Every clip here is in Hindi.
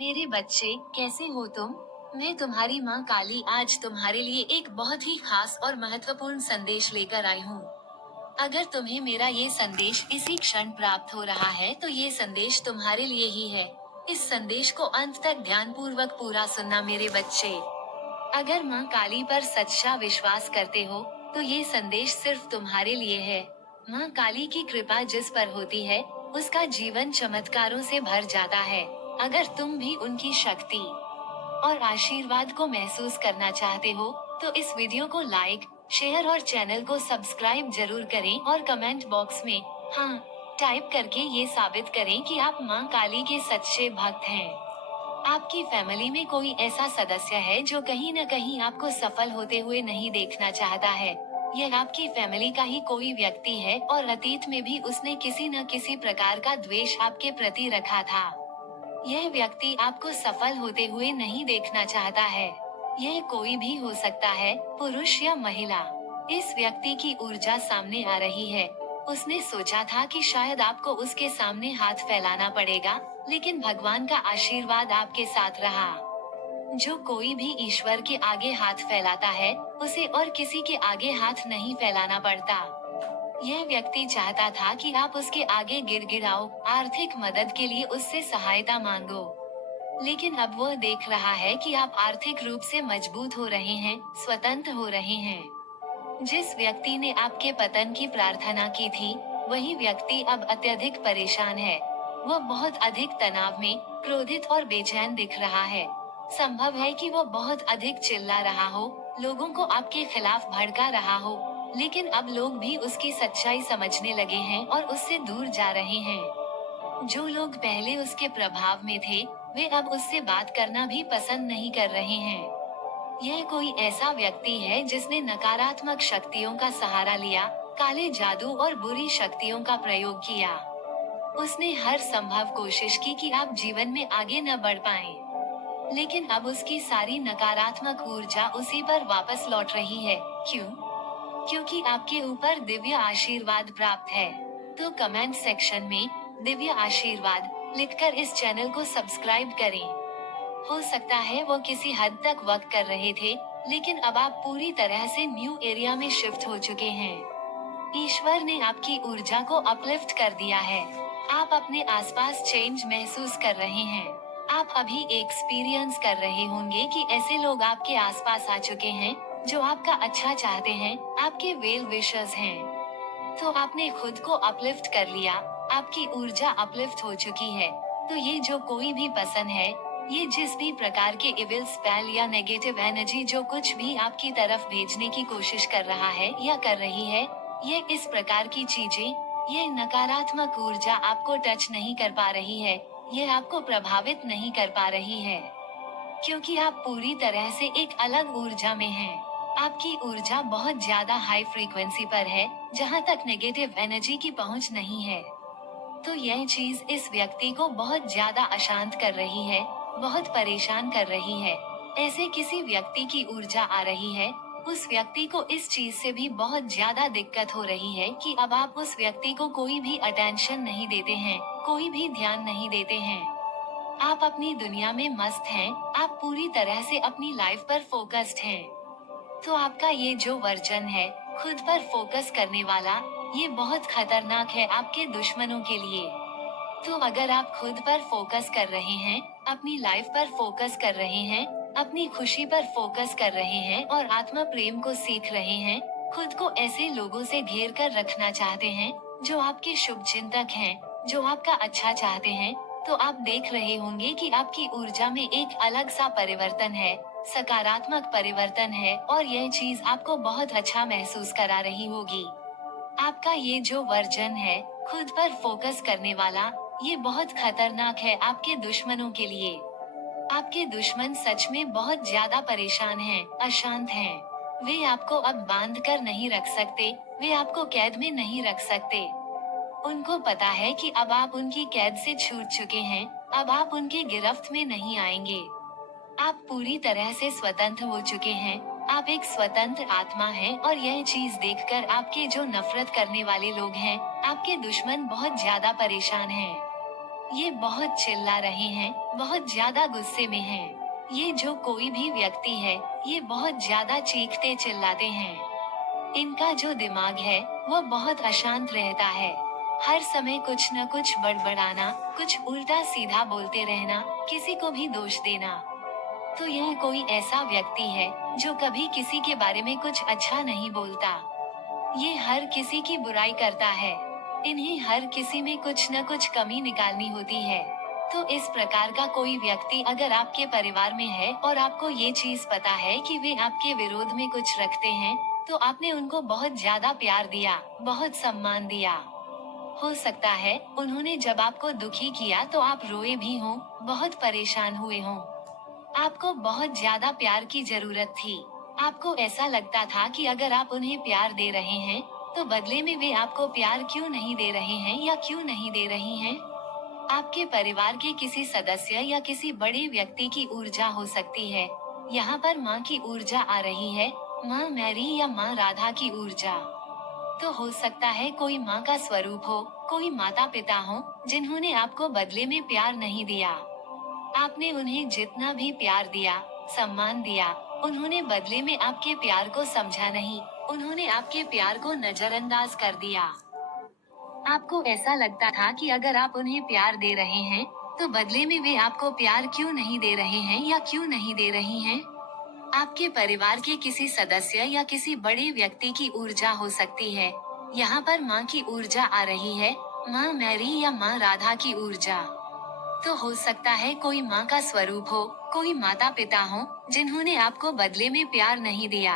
मेरे बच्चे, कैसे हो तुम? मैं तुम्हारी माँ काली आज तुम्हारे लिए एक बहुत ही खास और महत्वपूर्ण संदेश लेकर आई हूँ। अगर तुम्हें मेरा ये संदेश इसी क्षण प्राप्त हो रहा है तो ये संदेश तुम्हारे लिए ही है। इस संदेश को अंत तक ध्यानपूर्वक पूरा सुनना मेरे बच्चे। अगर माँ काली पर सच्चा विश्वास करते हो, तो ये संदेश सिर्फ तुम्हारे लिए है। माँ काली की कृपा जिस पर होती है, उसका जीवन चमत्कारों से भर जाता है। अगर तुम भी उनकी शक्ति और आशीर्वाद को महसूस करना चाहते हो, तो इस वीडियो को लाइक, शेयर और चैनल को सब्सक्राइब जरूर करें और कमेंट बॉक्स में हाँ टाइप करके ये साबित करें कि आप माँ काली के सच्चे भक्त हैं। आपकी फैमिली में कोई ऐसा सदस्य है जो कहीं न कहीं आपको सफल होते हुए नहीं देखना चाहता है। यह आपकी फैमिली का ही कोई व्यक्ति है और अतीत में भी उसने किसी न किसी प्रकार का द्वेष आपके प्रति रखा था। यह व्यक्ति आपको सफल होते हुए नहीं देखना चाहता है। यह कोई भी हो सकता है, पुरुष या महिला। इस व्यक्ति की ऊर्जा सामने आ रही है। उसने सोचा था कि शायद आपको उसके सामने हाथ फैलाना पड़ेगा, लेकिन भगवान का आशीर्वाद आपके साथ रहा। जो कोई भी ईश्वर के आगे हाथ फैलाता है, उसे और किसी के आगे हाथ नहीं फैलाना पड़ता। यह व्यक्ति चाहता था कि आप उसके आगे गिड़गिड़ाओ, आर्थिक मदद के लिए उससे सहायता मांगो। लेकिन अब वह देख रहा है कि आप आर्थिक रूप से मजबूत हो रहे हैं, स्वतंत्र हो रहे हैं। जिस व्यक्ति ने आपके पतन की प्रार्थना की थी, वही व्यक्ति अब अत्यधिक परेशान है। वह बहुत अधिक तनाव में, क्रोधित और बेचैन दिख रहा है। संभव है कि वो बहुत अधिक चिल्ला रहा हो, लोगों को आपके खिलाफ भड़का रहा हो, लेकिन अब लोग भी उसकी सच्चाई समझने लगे हैं और उससे दूर जा रहे हैं। जो लोग पहले उसके प्रभाव में थे, वे अब उससे बात करना भी पसंद नहीं कर रहे हैं। यह कोई ऐसा व्यक्ति है जिसने नकारात्मक शक्तियों का सहारा लिया, काले जादू और बुरी शक्तियों का प्रयोग किया। उसने हर संभव कोशिश की कि आप जीवन में आगे न बढ़ पाएं। लेकिन अब उसकी सारी नकारात्मक ऊर्जा उसी पर वापस लौट रही है। क्यों? क्योंकि आपके ऊपर दिव्य आशीर्वाद प्राप्त है। तो कमेंट सेक्शन में दिव्य आशीर्वाद लिखकर इस चैनल को सब्सक्राइब करें। हो सकता है वो किसी हद तक वर्क कर रहे थे, लेकिन अब आप पूरी तरह से न्यू एरिया में शिफ्ट हो चुके हैं। ईश्वर ने आपकी ऊर्जा को अपलिफ्ट कर दिया है। आप अपने आसपास चेंज महसूस कर रहे हैं। आप अभी एक्सपीरियंस कर रहे होंगे कि ऐसे लोग आपके आसपास आ चुके हैं जो आपका अच्छा चाहते हैं, आपके वेल विशर्स हैं। तो आपने खुद को अपलिफ्ट कर लिया, आपकी ऊर्जा अपलिफ्ट हो चुकी है। तो ये जो कोई भी पसंद है, ये जिस भी प्रकार के इविल स्पेल या नेगेटिव एनर्जी जो कुछ भी आपकी तरफ भेजने की कोशिश कर रहा है या कर रही है, ये इस प्रकार की चीजें, ये नकारात्मक ऊर्जा आपको टच नहीं कर पा रही है, ये आपको प्रभावित नहीं कर पा रही है, क्योंकि आप पूरी तरह से एक अलग ऊर्जा में हैं। आपकी ऊर्जा बहुत ज्यादा हाई फ्रीक्वेंसी पर है, जहाँ तक नेगेटिव एनर्जी की पहुँच नहीं है। तो यह चीज इस व्यक्ति को बहुत ज्यादा अशांत कर रही है, बहुत परेशान कर रही है। ऐसे किसी व्यक्ति की ऊर्जा आ रही है, उस व्यक्ति को इस चीज से भी बहुत ज्यादा दिक्कत हो रही है कि अब आप उस व्यक्ति को कोई भी अटेंशन नहीं देते हैं, कोई भी ध्यान नहीं देते हैं। आप अपनी दुनिया में मस्त हैं, आप पूरी तरह से अपनी लाइफ पर फोकस्ड हैं। तो आपका ये जो वर्जन है, खुद पर फोकस करने वाला, ये बहुत खतरनाक है आपके दुश्मनों के लिए। तो अगर आप खुद पर फोकस कर रहे हैं, अपनी लाइफ पर फोकस कर रहे हैं, अपनी खुशी पर फोकस कर रहे हैं और आत्मा प्रेम को सीख रहे हैं, खुद को ऐसे लोगों से घेर कर रखना चाहते हैं जो आपके शुभ चिंतक हैं, जो आपका अच्छा चाहते हैं, तो आप देख रहे होंगे कि आपकी ऊर्जा में एक अलग सा परिवर्तन है, सकारात्मक परिवर्तन है और यह चीज आपको बहुत अच्छा महसूस करा रही होगी। आपका ये जो वर्जन है, खुद पर फोकस करने वाला, ये बहुत खतरनाक है आपके दुश्मनों के लिए। आपके दुश्मन सच में बहुत ज्यादा परेशान हैं, अशांत हैं। वे आपको अब बांध कर नहीं रख सकते, वे आपको कैद में नहीं रख सकते। उनको पता है कि अब आप उनकी कैद से छूट चुके हैं, अब आप उनके गिरफ्त में नहीं आएंगे। आप पूरी तरह से स्वतंत्र हो चुके हैं, आप एक स्वतंत्र आत्मा हैं और यह चीज देखकर आपके जो नफरत करने वाले लोग हैं, आपके दुश्मन बहुत ज्यादा परेशान हैं। ये बहुत चिल्ला रहे हैं, बहुत ज्यादा गुस्से में हैं। ये जो कोई भी व्यक्ति है, ये बहुत ज्यादा चीखते चिल्लाते हैं। इनका जो दिमाग है, वो बहुत अशांत रहता है। हर समय कुछ न कुछ बड़बड़ाना, कुछ उल्टा सीधा बोलते रहना, किसी को भी दोष देना। तो यह कोई ऐसा व्यक्ति है जो कभी किसी के बारे में कुछ अच्छा नहीं बोलता। ये हर किसी की बुराई करता है। इन्हें हर किसी में कुछ न कुछ कमी निकालनी होती है। तो इस प्रकार का कोई व्यक्ति अगर आपके परिवार में है और आपको ये चीज पता है कि वे आपके विरोध में कुछ रखते हैं, तो आपने उनको बहुत ज्यादा प्यार दिया, बहुत सम्मान दिया। हो सकता है उन्होंने जब आपको दुखी किया तो आप रोए भी हों, बहुत परेशान हुए हों। आपको बहुत ज्यादा प्यार की जरूरत थी। आपको ऐसा लगता था कि अगर आप उन्हें प्यार दे रहे हैं, तो बदले में वे आपको प्यार क्यों नहीं दे रहे हैं या क्यों नहीं दे रही हैं? आपके परिवार के किसी सदस्य या किसी बड़े व्यक्ति की ऊर्जा हो सकती है। यहाँ पर माँ की ऊर्जा आ रही है, माँ मैरी या माँ राधा की ऊर्जा। तो हो सकता है कोई माँ का स्वरूप हो, कोई माता पिता हो, जिन्होंने आपको बदले में प्यार नहीं दिया। आपने उन्हें जितना भी प्यार दिया, सम्मान दिया, उन्होंने बदले में आपके प्यार को समझा नहीं, उन्होंने आपके प्यार को नजरअंदाज कर दिया। आपको ऐसा लगता था कि अगर आप उन्हें प्यार दे रहे हैं, तो बदले में वे आपको प्यार क्यों नहीं दे रहे हैं या क्यों नहीं दे रही हैं? आपके परिवार के किसी सदस्य या किसी बड़े व्यक्ति की ऊर्जा हो सकती है। यहाँ पर माँ की ऊर्जा आ रही है, माँ मैरी या माँ राधा की ऊर्जा। तो हो सकता है कोई माँ का स्वरूप हो, कोई माता पिता हो, जिन्होंने आपको बदले में प्यार नहीं दिया।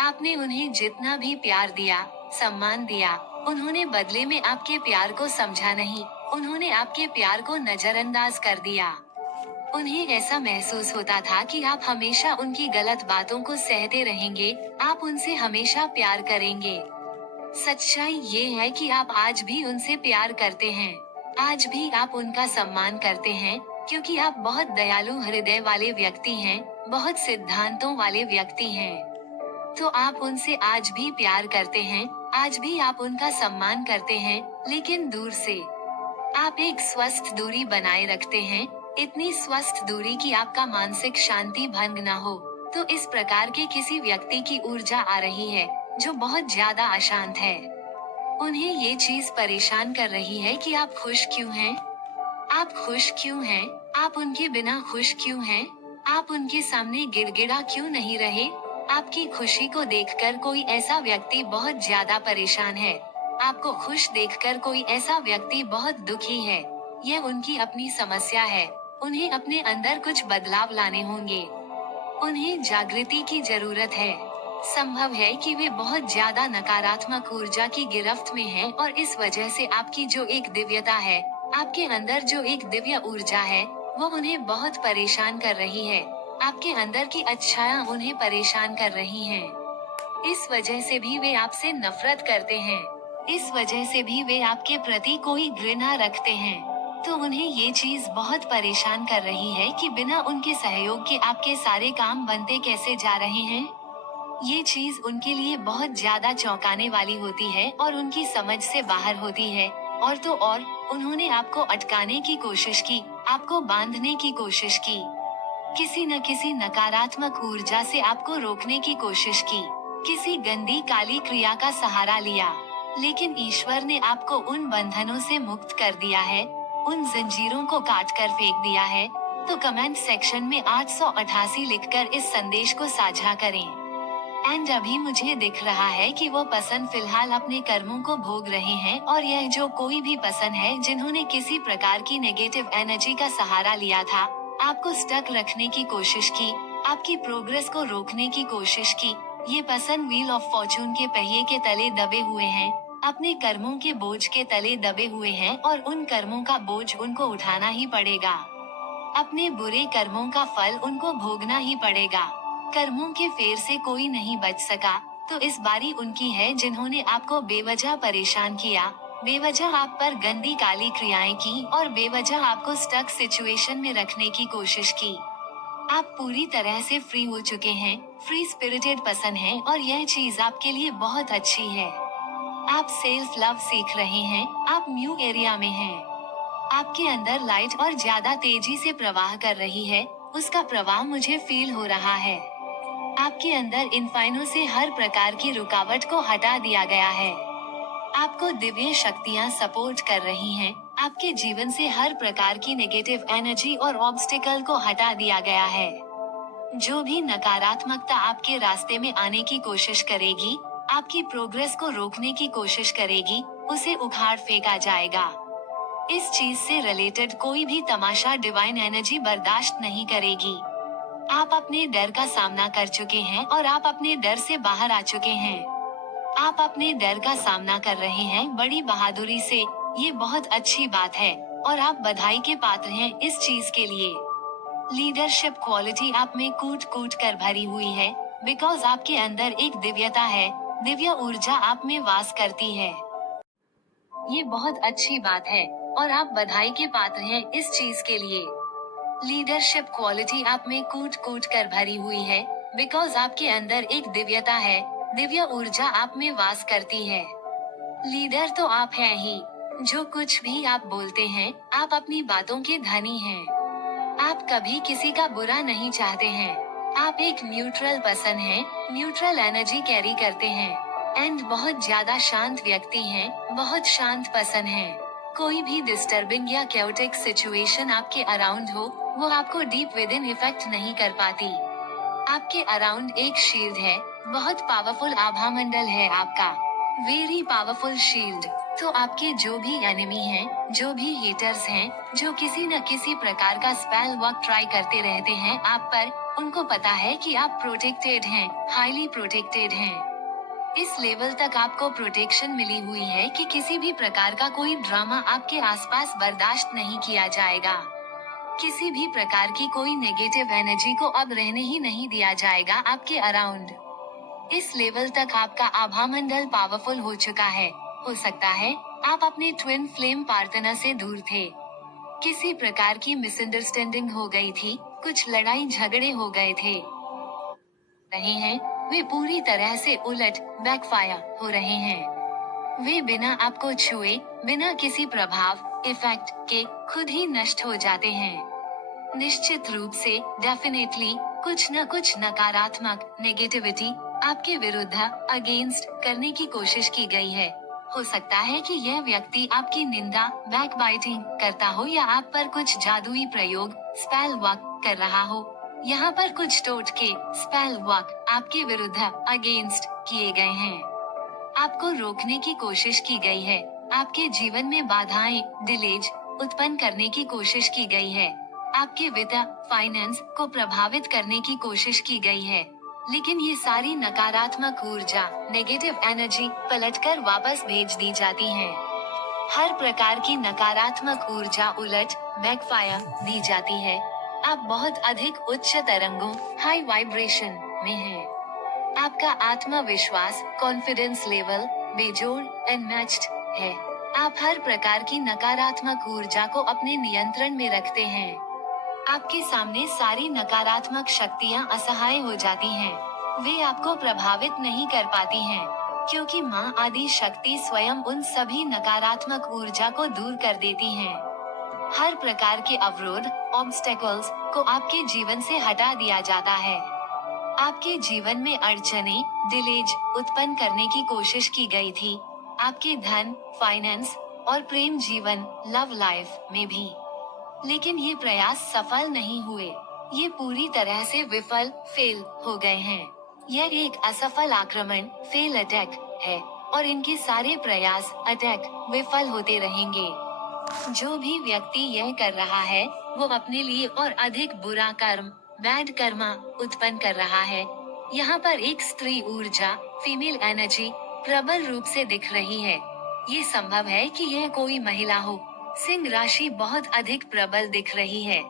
आपने उन्हें जितना भी प्यार दिया, सम्मान दिया, उन्होंने बदले में आपके प्यार को समझा नहीं, उन्होंने आपके प्यार को नजरअंदाज कर दिया। उन्हें ऐसा महसूस होता था कि आप हमेशा उनकी गलत बातों को सहते रहेंगे, आप उनसे हमेशा प्यार करेंगे। सच्चाई ये है कि आप आज भी उनसे प्यार करते हैं। आज भी आप उनका सम्मान करते हैं, क्योंकि आप बहुत दयालु हृदय वाले व्यक्ति हैं, बहुत सिद्धांतों वाले व्यक्ति हैं। तो आप उनसे आज भी प्यार करते हैं, आज भी आप उनका सम्मान करते हैं, लेकिन दूर से। आप एक स्वस्थ दूरी बनाए रखते हैं, इतनी स्वस्थ दूरी कि आपका मानसिक शांति भंग न हो। तो इस प्रकार के किसी व्यक्ति की ऊर्जा आ रही है, जो बहुत ज्यादा अशांत है। उन्हें ये चीज परेशान कर रही है कि आप खुश क्यों हैं? आप खुश क्यों हैं? आप उनके बिना खुश क्यों हैं? आप उनके सामने गिड़गिड़ा क्यों नहीं रहे? आपकी खुशी को देखकर कोई ऐसा व्यक्ति बहुत ज्यादा परेशान है। आपको खुश देखकर कोई ऐसा व्यक्ति बहुत दुखी है। यह उनकी अपनी समस्या है। उन्हें अपने अंदर कुछ बदलाव लाने होंगे। उन्हें जागृति की जरूरत है। संभव है कि वे बहुत ज्यादा नकारात्मक ऊर्जा की गिरफ्त में हैं और इस वजह से आपकी जो एक दिव्यता है, आपके अंदर जो एक दिव्य ऊर्जा है, वो उन्हें बहुत परेशान कर रही है। आपके अंदर की अच्छाइयाँ उन्हें परेशान कर रही हैं। इस वजह से भी वे आपसे नफरत करते हैं। इस वजह से भी वे आपके प्रति कोई घृणा रखते हैं। तो उन्हें ये चीज बहुत परेशान कर रही है कि बिना उनके सहयोग के आपके सारे काम बनते कैसे जा रहे हैं। ये चीज उनके लिए बहुत ज्यादा चौंकाने वाली होती है और उनकी समझ से बाहर होती है। और तो और, उन्होंने आपको अटकाने की कोशिश की, आपको बांधने की कोशिश की, किसी न किसी नकारात्मक ऊर्जा से आपको रोकने की कोशिश की, किसी गंदी काली क्रिया का सहारा लिया। लेकिन ईश्वर ने आपको उन बंधनों से मुक्त कर दिया है, उन जंजीरों को काट कर फेंक दिया है। तो कमेंट सेक्शन में 888 लिखकर इस संदेश को साझा करें। एंड अभी मुझे दिख रहा है कि वो पर्सन फिलहाल अपने कर्मों को भोग रहे हैं और यह जो कोई भी पर्सन है जिन्होंने किसी प्रकार की नेगेटिव एनर्जी का सहारा लिया था, आपको स्टक रखने की कोशिश की, आपकी प्रोग्रेस को रोकने की कोशिश की, ये पर्सन व्हील ऑफ फॉर्चून के पहिए के तले दबे हुए हैं, अपने कर्मों के बोझ के तले दबे हुए हैं और उन कर्मों का बोझ उनको उठाना ही पड़ेगा। अपने बुरे कर्मों का फल उनको भोगना ही पड़ेगा। कर्मों के फेर से कोई नहीं बच सका, तो इस बारी उनकी है जिन्होंने आपको बेवजह परेशान किया, बेवजह आप पर गंदी काली क्रियाएं की और बेवजह आपको स्टक सिचुएशन में रखने की कोशिश की। आप पूरी तरह से फ्री हो चुके हैं, फ्री स्पिरिटेड पर्सन हैं और यह चीज आपके लिए बहुत अच्छी है। आप सेल्फ लव सीख रहे हैं, आप न्यू एरिया में हैं। आपके अंदर लाइट और ज्यादा तेजी से प्रवाह कर रही है, उसका प्रवाह मुझे फील हो रहा है। आपके अंदर इन्फाइनों से हर प्रकार की रुकावट को हटा दिया गया है। आपको दिव्य शक्तियाँ सपोर्ट कर रही हैं। आपके जीवन से हर प्रकार की नेगेटिव एनर्जी और ऑब्स्टिकल को हटा दिया गया है। जो भी नकारात्मकता आपके रास्ते में आने की कोशिश करेगी, आपकी प्रोग्रेस को रोकने की कोशिश करेगी, उसे उखाड़ फेंका जाएगा। इस चीज से रिलेटेड कोई भी तमाशा डिवाइन एनर्जी बर्दाश्त नहीं करेगी। आप अपने डर का सामना कर चुके हैं और आप अपने डर से बाहर आ चुके हैं। आप अपने डर का सामना कर रहे हैं बड़ी बहादुरी से, ये बहुत अच्छी बात है और आप बधाई के पात्र हैं इस चीज के लिए। लीडरशिप क्वालिटी आप में कूट कूट कर भरी हुई है, बिकॉज आपके अंदर एक दिव्यता है, दिव्य ऊर्जा आप में वास करती है। ये बहुत अच्छी बात है और आप बधाई के पात्र हैं इस चीज के लिए। लीडरशिप क्वालिटी आप में कूट कूट कर भरी हुई है, बिकॉज आपके अंदर एक दिव्यता है, दिव्य ऊर्जा आप में वास करती है। लीडर तो आप हैं ही। जो कुछ भी आप बोलते हैं, आप अपनी बातों के धनी हैं। आप कभी किसी का बुरा नहीं चाहते हैं। आप एक न्यूट्रल पर्सन हैं, न्यूट्रल एनर्जी कैरी करते हैं एंड बहुत ज्यादा शांत व्यक्ति हैं, बहुत शांत पर्सन हैं। कोई भी डिस्टर्बिंग या कैओटिक सिचुएशन आपके अराउंड हो, वो आपको डीप विद इन इफेक्ट नहीं कर पाती। आपके अराउंड एक शील्ड है, बहुत पावरफुल आभा मंडल है आपका, वेरी पावरफुल शील्ड। तो आपके जो भी एनिमी हैं, जो भी हेटर्स हैं, जो किसी न किसी प्रकार का स्पेल वर्क ट्राई करते रहते हैं आप पर, उनको पता है कि आप प्रोटेक्टेड हैं, हाईली प्रोटेक्टेड हैं। इस लेवल तक आपको प्रोटेक्शन मिली हुई है कि किसी भी प्रकार का कोई ड्रामा आपके आसपास बर्दाश्त नहीं किया जाएगा। किसी भी प्रकार की कोई नेगेटिव एनर्जी को अब रहने ही नहीं दिया जाएगा आपके अराउंड। इस लेवल तक आपका आभा मंडल पावरफुल हो चुका है। हो सकता है आप अपने ट्विन फ्लेम पार्टनर से दूर थे, किसी प्रकार की मिसअंडरस्टैंडिंग हो गई थी, कुछ लड़ाई झगड़े हो गए थे, रहे हैं वे पूरी तरह से उलट बैकफायर हो रहे हैं। वे बिना आपको छुए, बिना किसी प्रभाव इफेक्ट के खुद ही नष्ट हो जाते हैं। निश्चित रूप से डेफिनेटली कुछ न कुछ नकारात्मक नेगेटिविटी आपके विरुद्ध अगेंस्ट करने की कोशिश की गई है। हो सकता है कि यह व्यक्ति आपकी निंदा बैकबाइटिंग करता हो या आप पर कुछ जादुई प्रयोग स्पेल वर्क कर रहा हो। यहाँ पर कुछ टोटके स्पेल वर्क आपके विरुद्ध अगेंस्ट किए गए हैं। आपको रोकने की कोशिश की गई है। आपके जीवन में बाधाएं डिलेज उत्पन्न करने की कोशिश की गई है। आपके वित्त फाइनेंस को प्रभावित करने की कोशिश की गई है, लेकिन ये सारी नकारात्मक ऊर्जा नेगेटिव एनर्जी पलटकर वापस भेज दी जाती है। हर प्रकार की नकारात्मक ऊर्जा उलट बैकफायर दी जाती है। आप बहुत अधिक उच्च तरंगों हाई वाइब्रेशन में हैं। आपका आत्मविश्वास कॉन्फिडेंस लेवल बेजोड़ अनमैच्ड है। आप हर प्रकार की नकारात्मक ऊर्जा को अपने नियंत्रण में रखते हैं। आपके सामने सारी नकारात्मक शक्तियाँ असहाय हो जाती हैं। वे आपको प्रभावित नहीं कर पाती हैं, क्योंकि माँ आदि शक्ति स्वयं उन सभी नकारात्मक ऊर्जा को दूर कर देती हैं। हर प्रकार के अवरोध ऑब्स्टेकल्स को आपके जीवन से हटा दिया जाता है। आपके जीवन में अड़चने डिलेज उत्पन्न करने की कोशिश की गई थी, आपके धन फाइनेंस और प्रेम जीवन लव लाइफ में भी, लेकिन ये प्रयास सफल नहीं हुए। ये पूरी तरह से विफल फेल हो गए हैं। यह एक असफल आक्रमण फेल अटैक है और इनके सारे प्रयास अटैक विफल होते रहेंगे। जो भी व्यक्ति यह कर रहा है, वो अपने लिए और अधिक बुरा कर्म बैड कर्मा उत्पन्न कर रहा है। यहाँ पर एक स्त्री ऊर्जा फीमेल एनर्जी प्रबल रूप से दिख रही है। ये संभव है कि यह कोई महिला हो। सिंह राशि बहुत अधिक प्रबल दिख रही है।